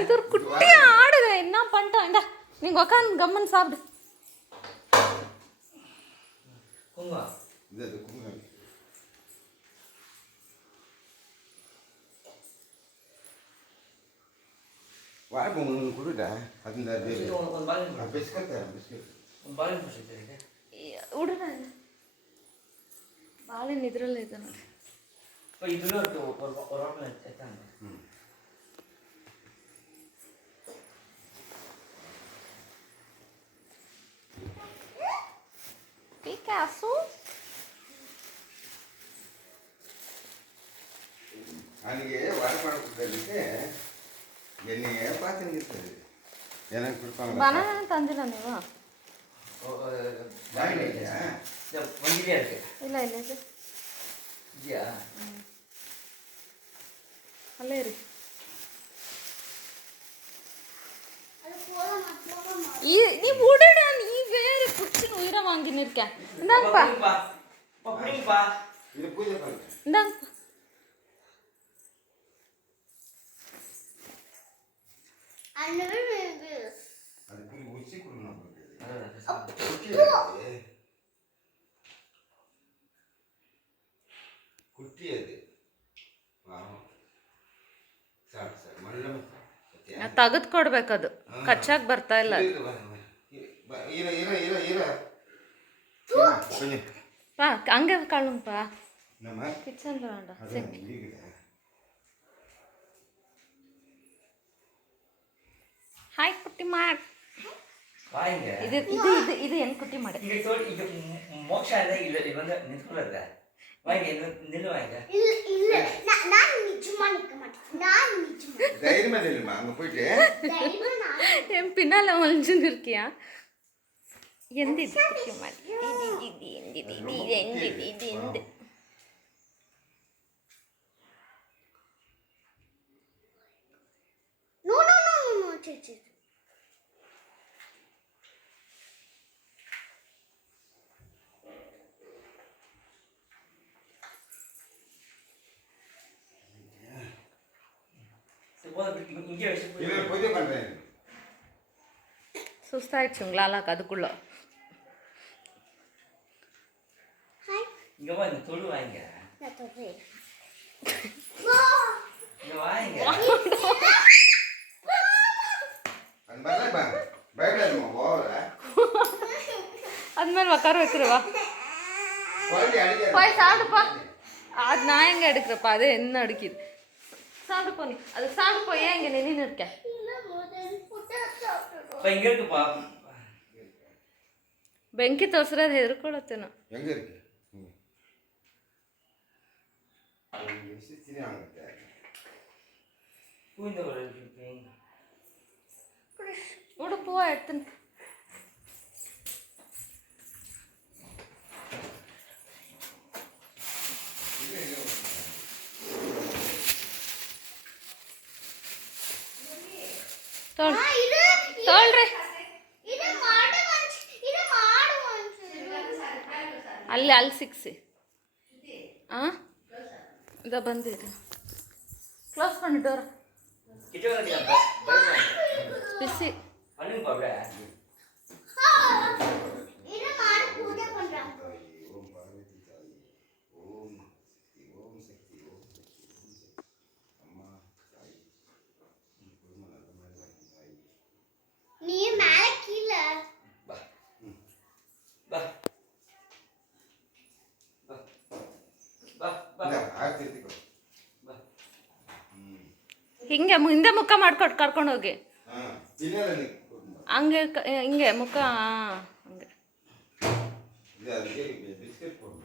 இது ஒரு குட்டி ஆடுது என்ன பண்ணிட்டோம். இந்த நீங்க உட்காந்து கம்மன் சாப்பிடு. வாய்ப்பு உங்களுக்கு கொடுடா. அந்த பிஸ்கட் பிஸ்கட் விடுறா. ಬಾಳೆ ನಿದ್ರಲ್ಲ ಇದೆ ನೋಡಿ. Picasso. ನನಗೆ ವಾರಪಾಡ ಕೊಡಲಿಕ್ಕೆ ಎಣ್ಣೆ ಪಾತ್ರೆ ಇರ್ತದೆ. ಏನಕ್ಕೆ ಕೊಡ್ತಾನೆ ಬನಾನಾ ತಂದಿಲ್ಲ ನೀವು? ಇಲ್ಲ ಇಲ್ಲ ಇದೆ ಅಲ್ಲೇ ಇರಿ. நீ விடுடா, நீ வேற குச்சின் உயிரை வாங்கின்னு இருக்க. இந்தாங்கப்பா இந்தாங்க. ಕುಟ್ಟಿ ಅದು ತೆಗೆದು ಕೊಡ್ಬೇಕದು, ಕಚ್ಚಾಕ್ ಬರ್ತಾ ಇಲ್ಲ. பா அங்கே கழுவுப்பா. கிச்சனில் வேண்டாம். ஹாய் குட்டி மாட். இது இது இது இது என் குட்டி மாடு. மோக்ஷா இல்லை இது வந்து நிற்கல. வாங்க நில்லு வாங்க. இல்ல நான் நிஜமா நிக்க மாட்டேன். நான் நிஜமா தைரியமா நில்லுமா. அங்க போயிட்டு என் பின்னால ஒளிஞ்சுன்னு இருக்கியா? எந்த குட்டி மாடு எந்த நோ நோ நோ நோ சே சுஸ்தாயிடுச்சுங்களா அதுக்குள்ள? இங்க வாங்க தொழு வாங்க. இங்க வாங்க. அது மேலே உட்கார வைக்கிறவா? போய் சாப்பிடுப்பா. அது நான் எங்க எடுக்கிறப்பா? அது என்ன அடிக்குது? சாப்பிடு போ. நீ அது சாப்பிடு போய். ஏன் இங்கே நின்று இருக்க? இங்க இருக்குப்பா. ಬೆಂಕಿ ತೋರಿಸ್ರೆ ಅದು ಹೆದರ್ಕೊಳತ್ತೇನೋ. ಹೆಂಗೆ ಇருக்கு உடுப்பு எடுத்துன்னு ತೋಳ್ರಿ. ಅಲ್ಲಿ ಅಲ್ಲಿ ಸಿಕ್ಸಿ. ಹಾಂ ಇದ ಬಂದಿದೆ. ಕ್ಲೋಸ್ பண்ணு டோர். பிசி இது மாடு பூஜை பண்றாங்க. நீ மேல கீழ பா பா பா பா ಆರ್ತಿರ್ತಿ ಹಿಂಗೆ ಹಿಂದೆ ಮುಖ ಮಾಡ್ಕೊಟ್ಟು ಕರ್ಕೊಂಡು ಹೋಗಿ. ಹಂಗೆ ಹಿಂಗೆ ಮುಖ ಹಂಗೆ. ಬಿಸ್ಕೆಟ್ ಕೊಡು.